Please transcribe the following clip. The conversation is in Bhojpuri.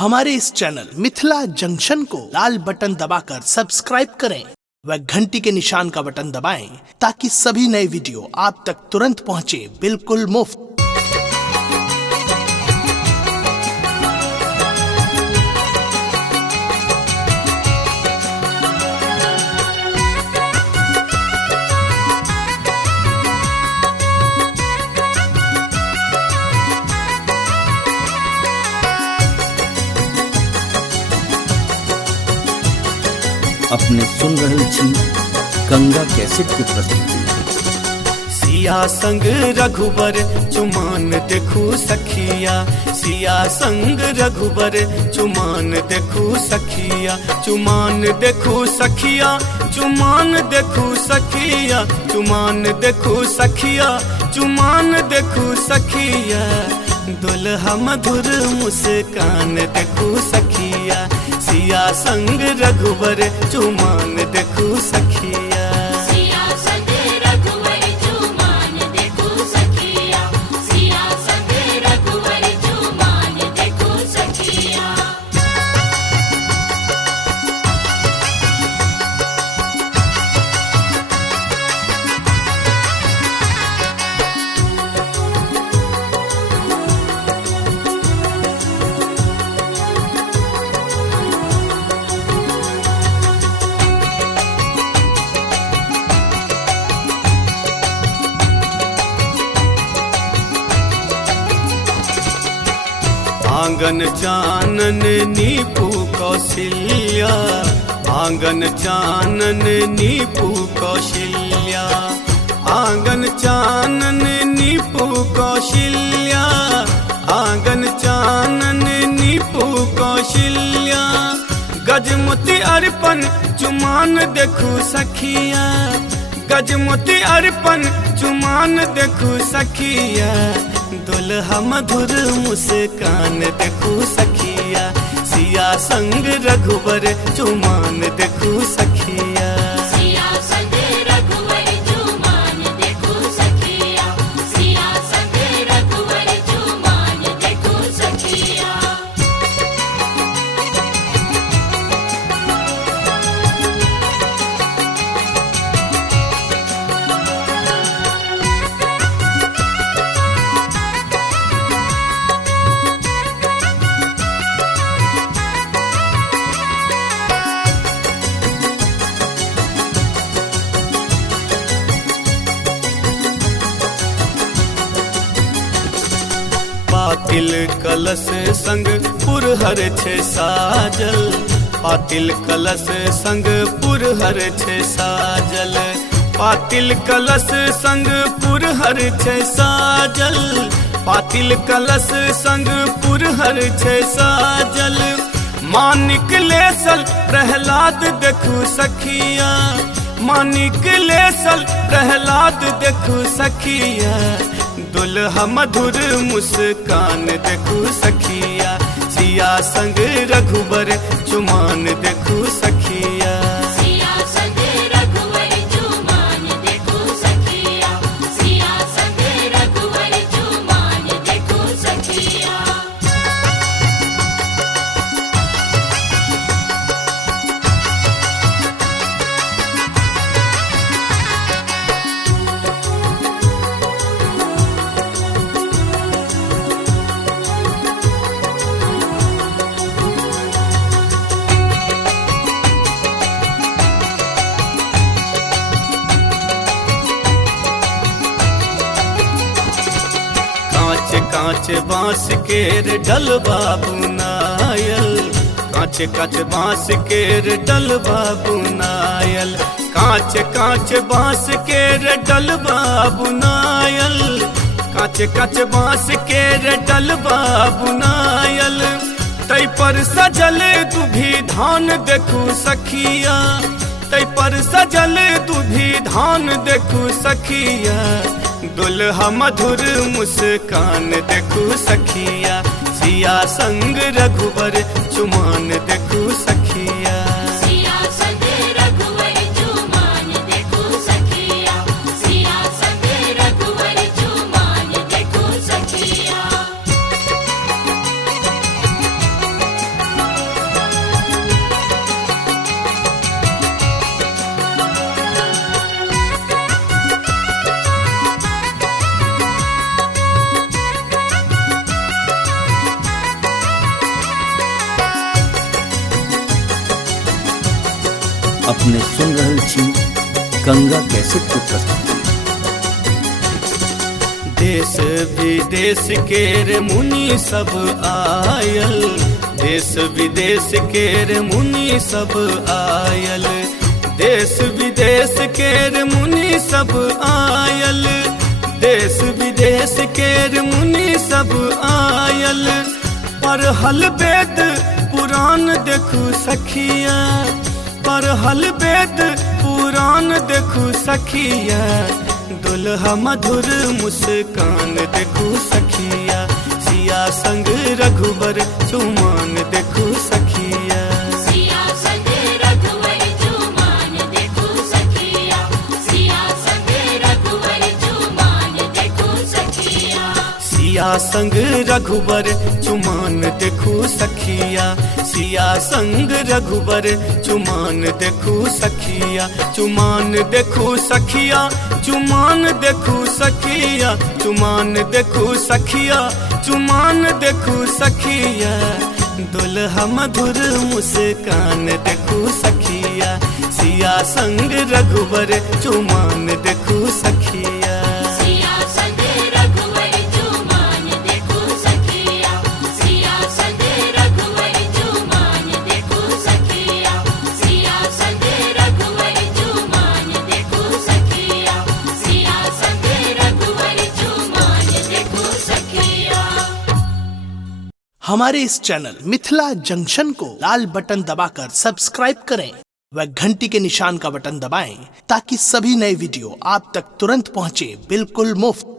हमारे इस चैनल मिथिला जंक्शन को लाल बटन दबाकर सब्सक्राइब करें व घंटी के निशान का बटन दबाएं ताकि सभी नए वीडियो आप तक तुरंत पहुंचे बिल्कुल मुफ्त। अपने सुन रहल छी गंगा कैसेट के प्रस्तुति। सिया संग रघुबर चुमान देखू सखिया, सिया संग रघुबर चुमान देखू सखिया, चुमान देखू सखिया, चुमान देखू सखिया, चुमान देखू सखिया, चुमान देखू सखिया, दुल्हा मधुर मुस्कान देखू सखिया, सिया संग रघुबर चुमान देखू सखिया। सिया संग रघुबर चुमान देखू सखिया, सिया संग रघुबर चुमान देखू सखिया। आंगन चानन नीपू कौशल्या, आंगन चानन नीपू कौशल्या, आंगन चानन नीपू कौशल्या, आंगन चानन नीपू कौशल्या, गजमोती अर्पण चुमान देखू सखिया, गजमोती अर्पण चुमान देखू सखिया, दुल्हा मधुर मुस्कान देखू सखिया, सिया संग रघुबर चुमान देखू सखिया। सिया संग रघुबर चुमान देखू सखिया, सिया संग रघुबर चुमान देखू सखिया। पातिल कलश संग पुरहर छे साजल, पातिल कलश संग पुरहर छे साजल, पातिल कलश संग पुरहर छे साजल, पातिल कलश संग पुरहर छे साजल, मानिक लेसल प्रहलाद देखू सखिया, मानिक लेसल प्रहलाद देखू सखिया, दुल्हा मधुर मुस्कान देखू सखिया, सिया संग रघुबर चुमान देखू सखिया। सिया संग रघुबर चुमान देखू सखिया, सिया संग रघुबर चुमान देखू सखिया। कांच बांस केर डलबा बुनायल, कांच कांच बांस केर डलबा बुनायल, कांच कांच बांस केर डलबा बुनायल, कांच कांच बांस केर डलबा बुनायल, तै पर सजल दुभी धान देखू सखिया, तै पर सजल दुभी धान देखू सखिया, दुल्हा मधुर मुस्कान देखू सखिया, सिया संग रघुबर चुमान देखू सखिया। सिया संग रघुबर चुमान देखू सखिया, सिया संग रघुबर चुमान देखू सखिया। अपने सुन रहल छी गंगा कैसेट के प्रस्तुति। देश विदेश केर मुनि सब आयल, देश विदेश केर मुनि सब आयल, देश विदेश केर मुनि सब आयल, देश विदेश केर मुनि सब आयल। पढ़ल वेद पुराण देखू सखिया, पढ़ल वेद पुराण देखू सखिया, दुल्हा मधुर मुस्कान देखू सखिया, सिया संग रघुबर चुमान देखू सखिया। सिया संग रघुवर चुमान देखू सखिया, सिया संग रघुवर चुमान देखू सखिया। सिया संग रघुबर चुमान देखू सखिया, सिया संग रघुबर चुमान देखू सखिया, चुमान देखू सखिया, चुमान देखू सखिया, चुमान देखू सखिया, चुमान देखू सखिया, दुल्हा मधुर मुस्कान देखू सखिया, सिया संग रघुबर चुमान देखू सखिया। सिया संग रघुवर चुमान देखू सखिया, सिया संग रघुवर चुमान देखू सखिया, सिया संग रघुवर चुमान देखू सखिया, सिया संग रघुवर चुमान देखू सखिया। हमारे इस चैनल मिथिला जंक्शन को लाल बटन दबाकर सब्सक्राइब करें व घंटी के निशान का बटन दबाएं ताकि सभी नए वीडियो आप तक तुरंत पहुंचे बिल्कुल मुफ्त।